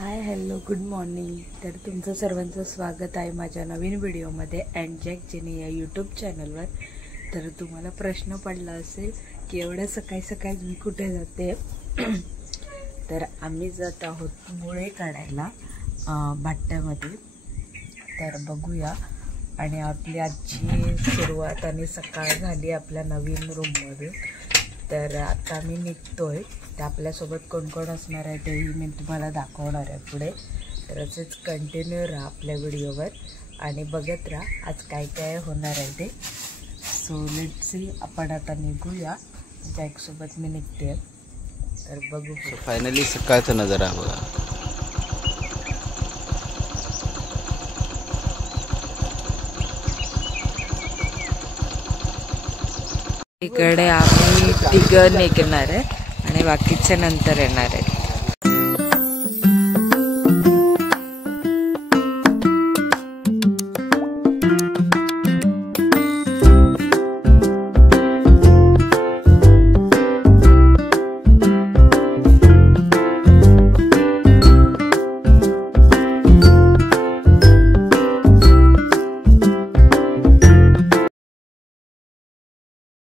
Hi hello good morning. तर तुमचं सर्वांचं स्वागत आहे माझ्या नवीन व्हिडिओमध्ये अँड जॅक जेनी या यूट्यूब चॅनलवर। तर तुम्हाला प्रश्न पडला असेल की एवढ्या सकाळी सकाळी मी कुठे जाते तर आम्ही जात आहोत मुळे काढायला भाट्ट्यामध्ये। तर बघूया। आणि आपली आजची सुरुवात आणि सकाळ झाली आपल्या नवीन रूममध्ये। तर आता मी निघतोय। तर आपल्यासोबत कोण कोण असणार आहे तेही मी तुम्हाला दाखवणार आहे पुढे। तर असेच कंटिन्यू राहा आपल्या व्हिडिओवर आणि बघत राहा आज काय काय होणार आहे ते। सो लेट्स सी, आपण आता निघूया। जॅकसोबत मी निघते। तर बघू। फायनली सकाळचा नजारा बघा। इकडे आम्ही तिघं निघणार आहे आणि बाकीचे नंतर येणार आहेत।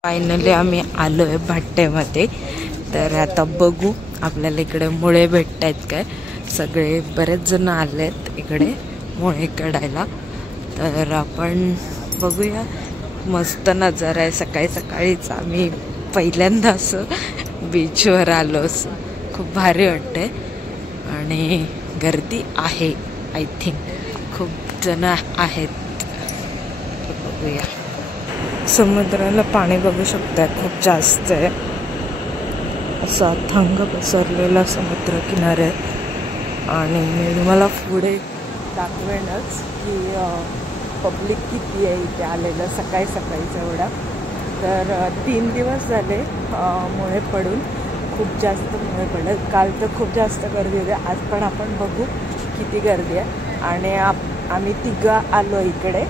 फायनली आम्ही आलो आहे भाट्ट्यामध्ये। तर आता बघू आपल्याला इकडे मुळे भेटत आहेत काय। सगळे बरेच जण आलेत इकडे मुळे काढायला। तर आपण बघूया। मस्त नजारा आहे सकाळी सकाळीच। आम्ही पहिल्यांदा असं बीचवर आलो, असं खूप भारी वाटते। आणि गर्दी आहे, आय थिंक खूप जण आहेत। बघूया। समुद्राला पाणी बघू शकता, खूप जास्त आहे। असा थंग पसरलेला समुद्र किनारे आणि मी तुम्हाला पुढे दाखवेनच की पब्लिक किती आहे इथे आलेलं सकाळी सकाळीच एवढा। तर 3 दिवस झाले मुळे पडून, खूप जास्त मुळे पडले। काल तर खूप जास्त गर्दी होती, आज पण आपण बघू किती गर्दी आहे। आणि आम्ही तिघं आलो इकडे,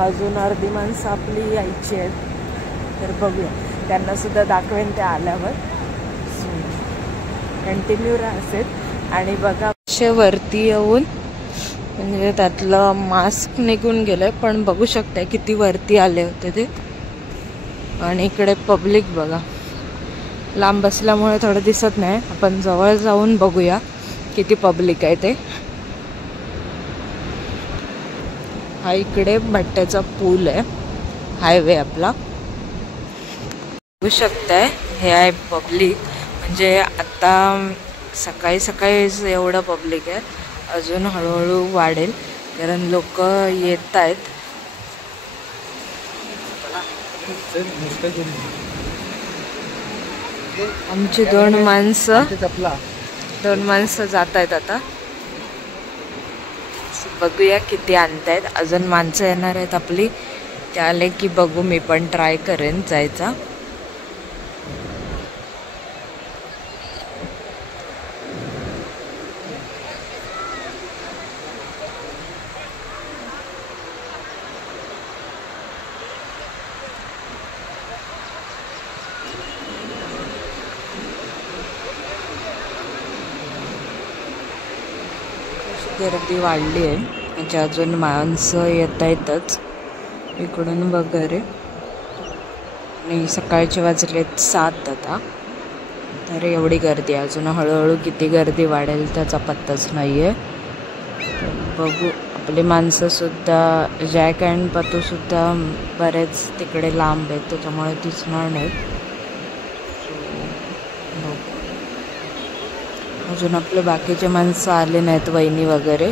अजून अर्धी माणसं आपली यायची आहेत। तर बघूया, त्यांना सुद्धा दाखवेन त्या आल्यावर। कंटिन्यू राहसेल आणि बघा असे वरती येऊन म्हणजे त्यातलं मास्क निघून गेलंय, पण बघू शकताय किती वरती आले होते ते। आणि इकडे पब्लिक बघा, लांब बसल्यामुळे थोडं दिसत नाही, आपण जवळ जाऊन बघूया किती पब्लिक आहे ते। हा इकडे भाट्ट्याचा पूल आहे, हायवे आपला बघू शकताय। हे आहे पब्लिक, म्हणजे आता सकाळी सकाळीच एवढं पब्लिक आहे, अजून हळूहळू वाढेल कारण लोक येत आहेत। आमची दोन माणसं जात आहेत आता। बघूया किती आणतायत, अजून माणसं येणार आहेत आपली। ते आले की बघू, मी पण ट्राय करेन जायचा। गर्दी वाढली आहे, म्हणजे अजून माणसं येत आहेतच इकडून वगैरे। आणि सकाळचे वाजलेत 7 आता, तर एवढी गर्दी आहे। अजून हळूहळू किती गर्दी वाढेल त्याचा पत्ताच नाही आहे। बघू, आपली माणसंसुद्धा जॅक अँड पतूसुद्धा बरेच तिकडे लांब आहेत, त्याच्यामुळे दिसणार नाहीत। अजून आपले बाकीचे माणसं आले नाहीत, वहिनी वगैरे,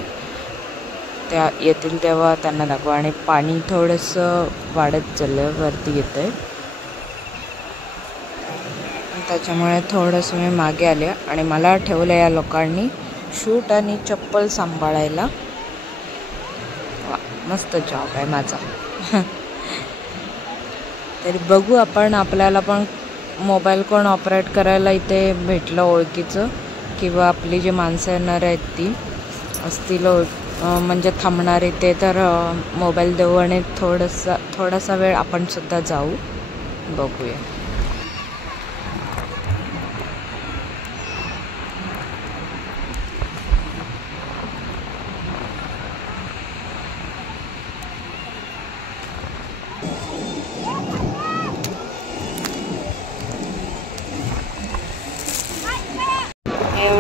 त्या येतील तेव्हा त्यांना दाखवू। आणि पाणी थोडंसं वाढत चाललं, वरती येत आहे, त्याच्यामुळे थोडंसं मी मागे आले। आणि मला ठेवलं या लोकांनी शूट आणि चप्पल सांभाळायला। मस्त जॉब आहे माझा। तरी बघू, आपण आपल्याला पण मोबाईल कोण ऑपरेट करायला इथे भेटलं ओळखीचं, किंवा आपली जी माणसं येणार आहेत ती असतील म्हणजे थांबणारे, ते तर मोबाईल देऊ आणि थोडासा वेळ आपण सुद्धा जाऊ, बघूया।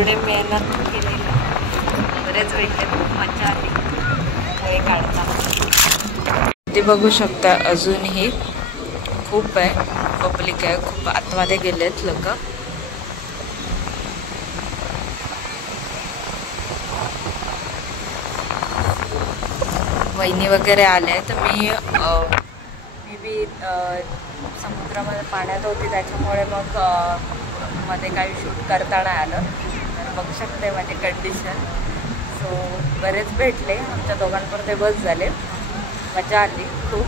एवढे मेहनत केलेली बरेच भेटले, खूप मजा आली मुळे काढताना. ते बघू शकता अजूनही खूप आहे, पब्लिक आहे, खूप आतमध्ये गेलेत लोक. वहिनी वगैरे आले तर मी बी समुद्रामध्ये पाण्यात होती त्याच्यामुळे मग मध्ये काही शूट करता नाही आलं. तर बघू शकते माझी कंडिशन. सो बरेच भेटले, आमच्या दोघांपुरते बस झाले. मजा आली खूप.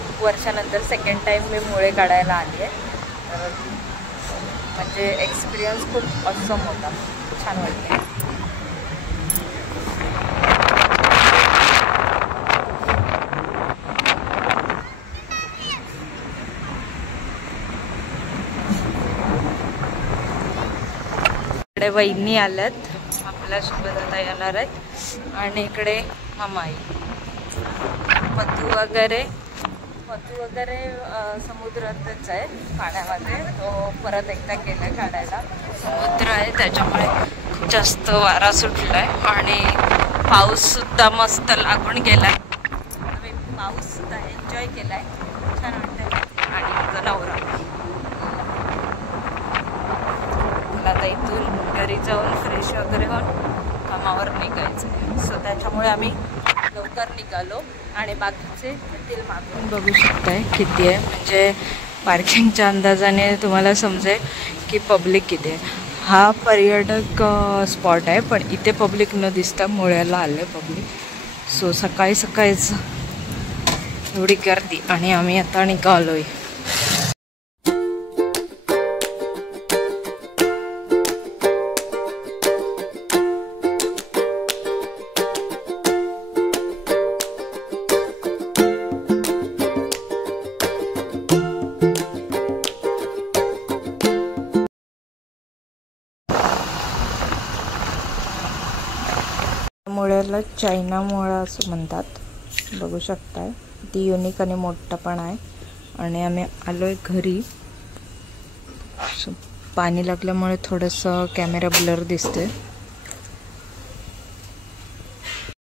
खूप वर्षानंतर सेकंड टाईम मी मुळे काढायला आली आहे. तर म्हणजे एक्सपिरियन्स खूप ऑसम होता, छान वाटते. इकडे वहिनी आल्यात, आपल्यासोबत आता येणार आहेत. आणि इकडे मामाई पतू वगैरे समुद्रातच आहे पाण्यामध्ये. तो परत एकदा गेला काढायला. समुद्र आहे त्याच्यामुळे खूप जास्त वारा सुटलाय आणि पाऊस सुद्धा मस्त लागून गेलाय. आम्ही पाऊस सुद्धा एन्जॉय केलाय, छान वाटतंय. आणि माझा नवरा मला आता इथून घरी जाऊन फ्रेश वगैरे होऊन कामावर निघायचं. सो त्याच्यामुळे आम्ही लवकर निघालो आणि बाकीचे येतील मागून. बघू शकताय किती आहे, म्हणजे पार्किंगच्या अंदाजाने तुम्हाला समजेल की पब्लिक किती आहे. हा पर्यटक स्पॉट आहे, पण इथे पब्लिक न दिसता मुळ्याला आलं आहे पब्लिक. सो सकाळी सकाळीच एवढी गर्दी आणि आम्ही आता निघालो आहे. मुळ्याला चायना मुळा असं म्हणतात. बघू शकताय ती युनिक आणि मोठा पण आहे. आणि आम्ही आलोय घरी. पाणी लागल्यामुळे थोडंसं कॅमेरा ब्लर दिसतोय.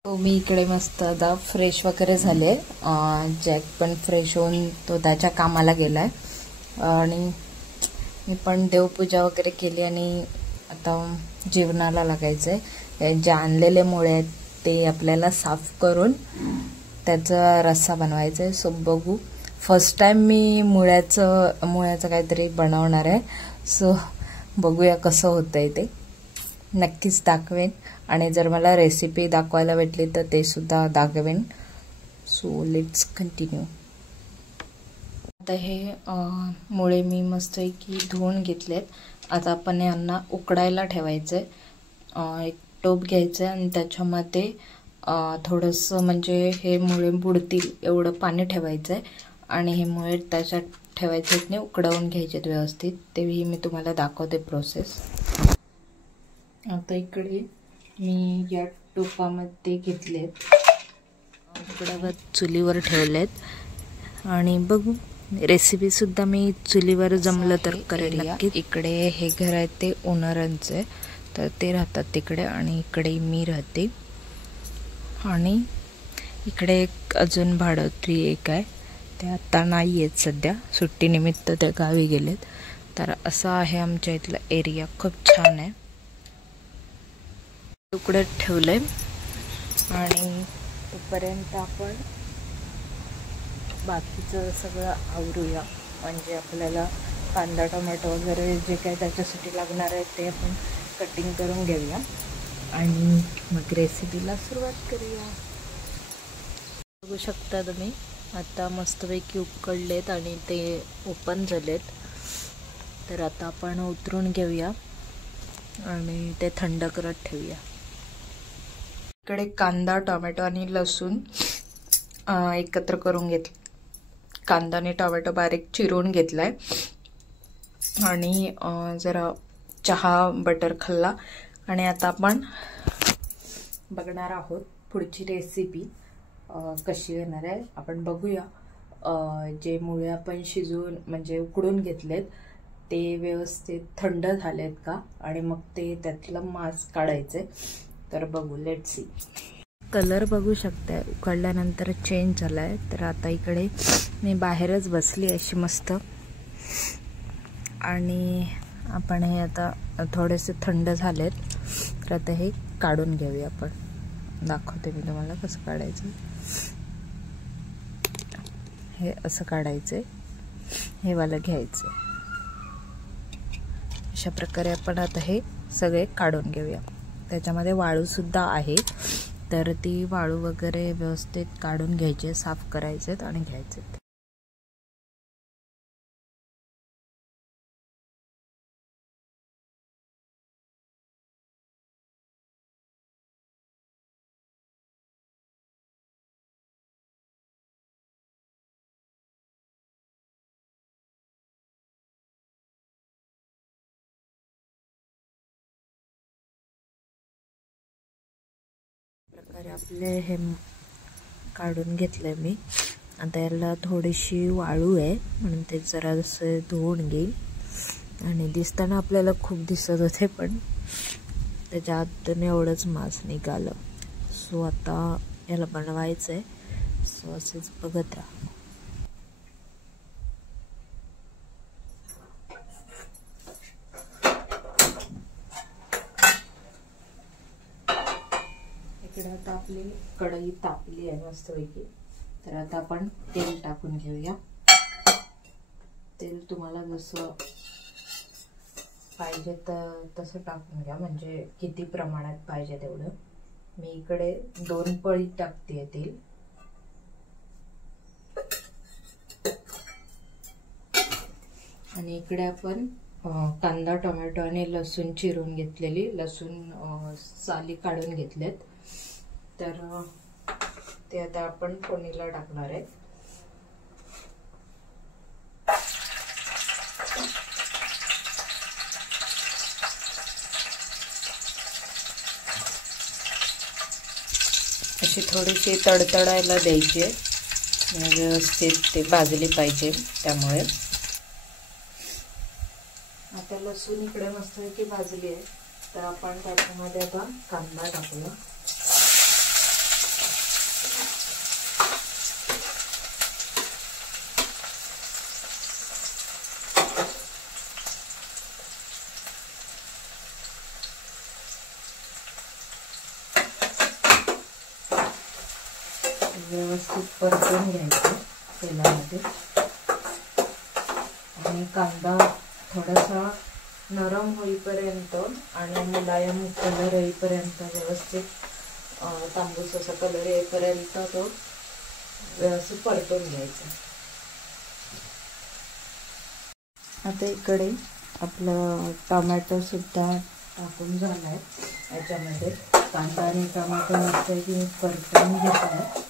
तो मी इकडे मस्त आता फ्रेश वगैरे झाले. जॅक पण फ्रेश होऊन तो त्याच्या कामाला गेलाय आणि मी पण देवपूजा वगैरे केली आणि आता जेवणाला लागायचंय. जे आणलेले मुळे आहेत ते आपल्याला साफ करून त्याचा रस्सा बनवायचा आहे. सो बघू, फर्स्ट टाइम मी मुळ्याचं काहीतरी बनवणार आहे. सो बघूया कसं होतंय ते, नक्कीच दाखवेन. आणि जर मला रेसिपी दाखवायला भेटली तर ते सुद्धा दाखवेन. So let's continue. आता हे मुळे मी मस्तपैकी धुवून घेतलेत. आता आपण यांना उकडायला ठेवायचं आहे. एक टोप घ्यायचं आणि त्याच्यामध्ये थोडंसं म्हणजे हे मुळे बुडतील एवढं पाणी ठेवायचं आहे आणि हे मुळे त्याच्यात ठेवायचे नाही, उकडवून घ्यायचे व्यवस्थित. तेही मी तुम्हाला दाखवते प्रोसेस. आता इकडे मी या टोपामध्ये घेतलेत, उकडवत चुलीवर ठेवलेत आणि बघू रेसिपीसुद्धा मी चुलीवर जमलं तर करेल नक्की. इकडे हे घर आहे ते ओनरांचं आहे, तर ते राहतात तिकडे आणि इकडे मी राहते. आणि इकडे एक अजून भाडोत्री एक आहे, ते आता नाही आहेत सध्या, सुट्टीनिमित्त ते गावी गेलेत. तर असं आहे आमच्या इथला एरिया, खूप छान आहे. उकडत ठेवलंय आणि तोपर्यंत आपण बाकीचं सगळं आवरूया. म्हणजे आपल्याला कांदा टोमॅटो वगैरे जे काही त्याच्यासाठी लागणार आहे ते आपण कटिंग करून घेऊया आणि मग रेसिपीला सुरुवात करूया. बघू शकता तुम्ही आता मस्तपैकी उकळलेत आणि ते ओपन झालेत. तर आता आपण उतरून घेऊया आणि ते थंड करत ठेवूया. इकडे कांदा टोमॅटो आणि लसूण एकत्र करून घेतलं. कांदा आणि टोमॅटो बारीक चिरून घेतलाय आणि जरा चहा बटर खाल्ला. आणि आता आपण बघणार आहोत पुढची रेसिपी कशी येणार आहे. आपण बघूया. जे मुळे आपण शिजवून म्हणजे उकडून घेतलेत ते व्यवस्थित थंड झालेत का आणि मग ते त्यातलं मांस काढायचे. तर बघू, लेट्स सी. कलर बघू शकता उकळल्यानंतर चेंज झालाय. तर आता इकडे मी बाहेरच बसली अशी मस्त, आणि आपण हे आता थोडेसे थंड झालेत. तर आता हे काढून घेऊया. आपण दाखवते मी तुम्हाला कसं काढायचं. हे असं काढायचे, हे वाला घ्यायचे. अशा प्रकारे आपण आता हे सगळे काढून घेऊया. त्याच्यामध्ये वाळू सुद्धा आहे, तर ती वाळू वगैरे व्यवस्थित काढून घ्यायचे, साफ करायचे आणि घ्यायचे. प्रकारे आपले हे काढून घेतले मी. आता याला थोडीशी वाळू आहे म्हणून ते जरा असं धुवून घेईल. आणि दिसताना आपल्याला खूप दिसत होते, पण त्याच्या आतून एवढंच मांस निघालं. सो आता याला बनवायचं आहे. सो असेच बघत राहा. इकडे आता आपली कढई तापली आहे मस्तपैकी. तर आता आपण तेल टाकून घेऊया. तेल तुम्हाला जसं पाहिजे तसं टाकून घ्या, म्हणजे किती प्रमाणात पाहिजे तेवढं. मी इकडे 2 पळी टाकते तेल. आणि इकडे आपण कांदा, टोमॅटो आणि लसूण चिरून घेतलेली, लसूण साली काढून घेतलेत. तर ते आता आपण फोडणीला टाकणार आहे. अशी थोडीशी तडतडायला द्यायची, व्यवस्थित ते भाजली पाहिजे. त्यामुळे आता लसूण इकडे मस्तपैकी भाजली आहे. तर आपण त्याच्यामध्ये आता कांदा टाकूया. व्यवस्थित परतून घ्यायचं तेलामध्ये. आणि कांदा थोडासा नरम होईपर्यंत आणि मुलायम कलर येईपर्यंत, व्यवस्थित तांबूस असा कलर येईपर्यंत तो व्यवस्थित परतून घ्यायचा. आता इकडे आपलं टोमॅटो सुद्धा टाकून झालाय. याच्यामध्ये कांदा आणि टोमॅटो मस्तपैकी परतून घेतलाय.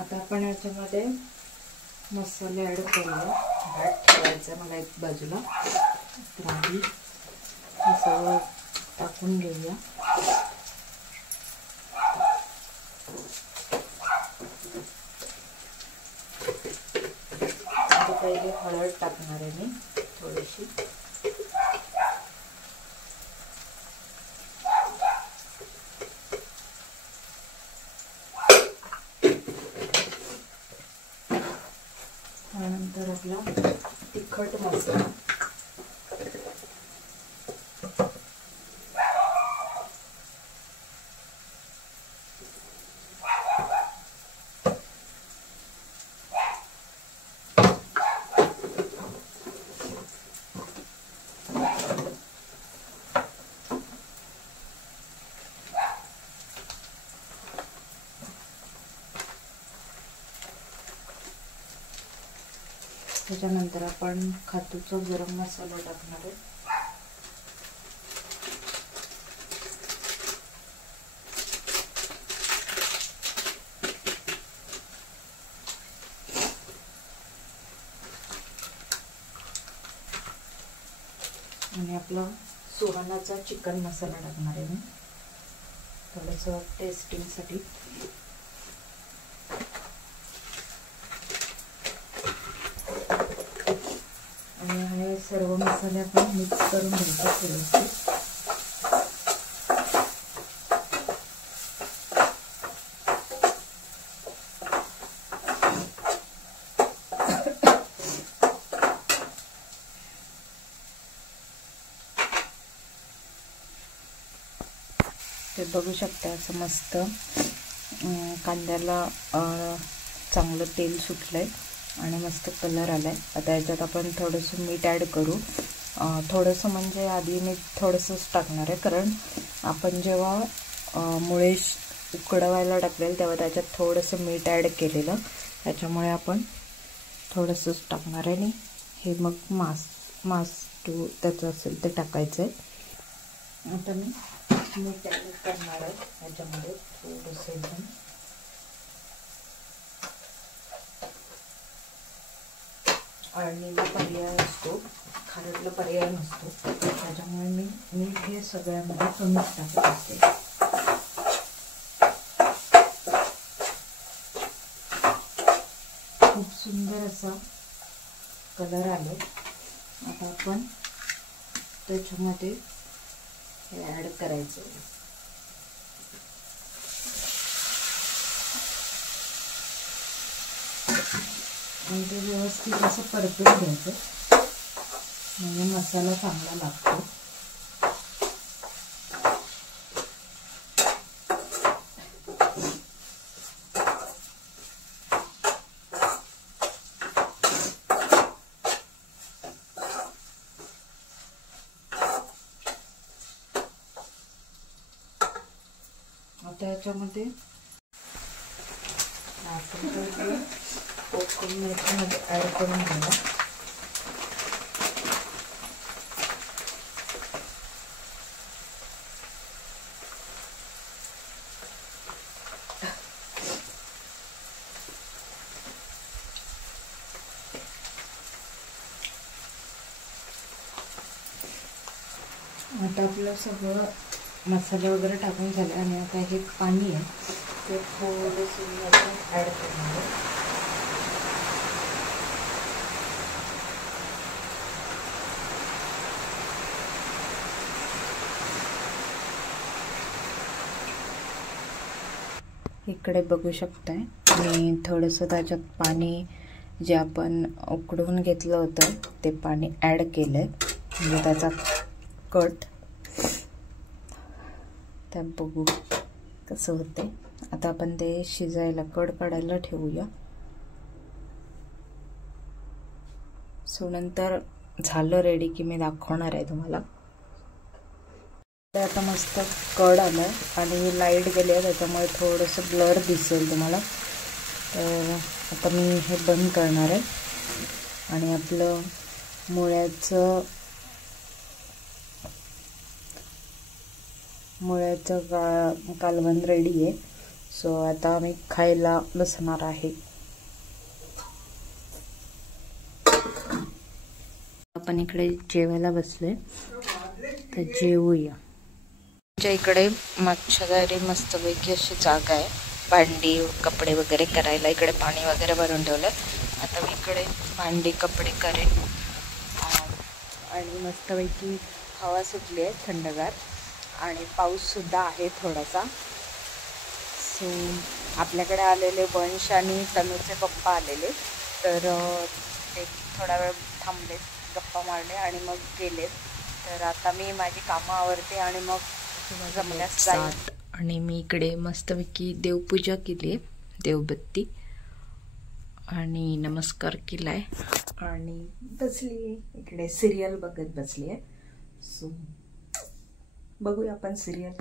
आता आपण याच्यामध्ये मसाले ॲड करूया. भात ठेवायचा मला एक बाजूला. आधी हे सगळं टाकून घेऊया. पहिले हळद टाकणार आहे मी थोडीशी. त्यानंतर आपला तिखट मसाला. त्याच्यानंतर आपण खातूचा गरम मसाला टाकणार आहे. आणि आपला सुहानाचा चिकन मसाला टाकणार आहे मी थोडंसं टेस्टिंगसाठी. आणि हे सर्व मसाले आपण मिक्स करून घ्यायचे व्यवस्थित. ते बघू शकता असं मस्त कांद्याला चांगलं तेल सुटलंय आणि मस्त कलर आलाय. आता याच्यात आपण थोडंसं मीठ ॲड करू. थोडंसं म्हणजे आधी मी थोडंसंच टाकणार आहे, कारण आपण जेव्हा मुळे उकडवायला टाकलेलं तेव्हा त्याच्यात थोडंसं मीठ ॲड केलेलं, त्याच्यामुळे आपण थोडंसंच टाकणार आहे. आणि हे मग मास टू त्याचं असेल ते टाकायचं आहे. आता मी मीठ ॲड करणार आहे ह्याच्यामध्ये थोडंसं एकदम. आळणीला पर्याय असतो, खारटला पर्याय नसतो, त्याच्यामुळे मी मीठ हे सगळ्यामध्ये कमीच टाकत असते. खूप सुंदर असा कलर आलो. आता आपण त्याच्यामध्ये हे ॲड करायचं. आणि ते व्यवस्थित असं परतून घ्यायचं म्हणजे मसाला चांगला लागतो. आता याच्यामध्ये आपण कोकम याच्यामध्ये ॲड करून घ्यायला. आता आपलं सगळं मसाले वगैरे टाकून झाले आणि आता हे पाणी आहे ते थोडंसं आपण ॲड करणार आहे. इकडे बघू शकताय मी थोडंसं त्याच्यात पाणी जे आपण उकडून घेतलं होतं ते पाणी ॲड केलंय, म्हणजे त्याचा कट त्या बघू कसं होते. आता आपण ते शिजायला कड काढायला ठेवूया. सो नंतर झालं रेडी की मी दाखवणार आहे तुम्हाला. आता मस्त कड आलाय आणि लाईट गेली आहे त्याच्यामुळे थोडंसं ब्लर दिसेल तुम्हाला. तर आता मी हे बंद करणार आहे आणि आपलं मुळ्याचं कालवण रेडी आहे. सो आता मी खायला बसणार आहे. आपण इकडे जेवायला बसलोय तर जेवूया. आमच्या इकडे मच्छदारी मस्तपैकी अशी जागा आहे, भांडी कपडे वगैरे करायला. इकडे पाणी वगैरे भरून ठेवलं. आता मी इकडे भांडी कपडे करेन आणि मस्तपैकी हवा सुटली आहे थंडगार आणि पाऊससुद्धा आहे थोडासा. सो आपल्याकडे आलेले वंश आणि तनूचे पप्पा आलेले, तर ते थोडा वेळ थांबले, गप्पा मारले आणि मग गेलेत. तर आता मी माझी कामं आवरते आणि मग जमल्यास जाईल. आणि मी इकडे मस्तपैकी देवपूजा केली आहे, देवबत्ती आणि नमस्कार केलाय आणि बसली आहे इकडे सिरियल बघत बसली आहे. सो बघूया आपण सिरियल.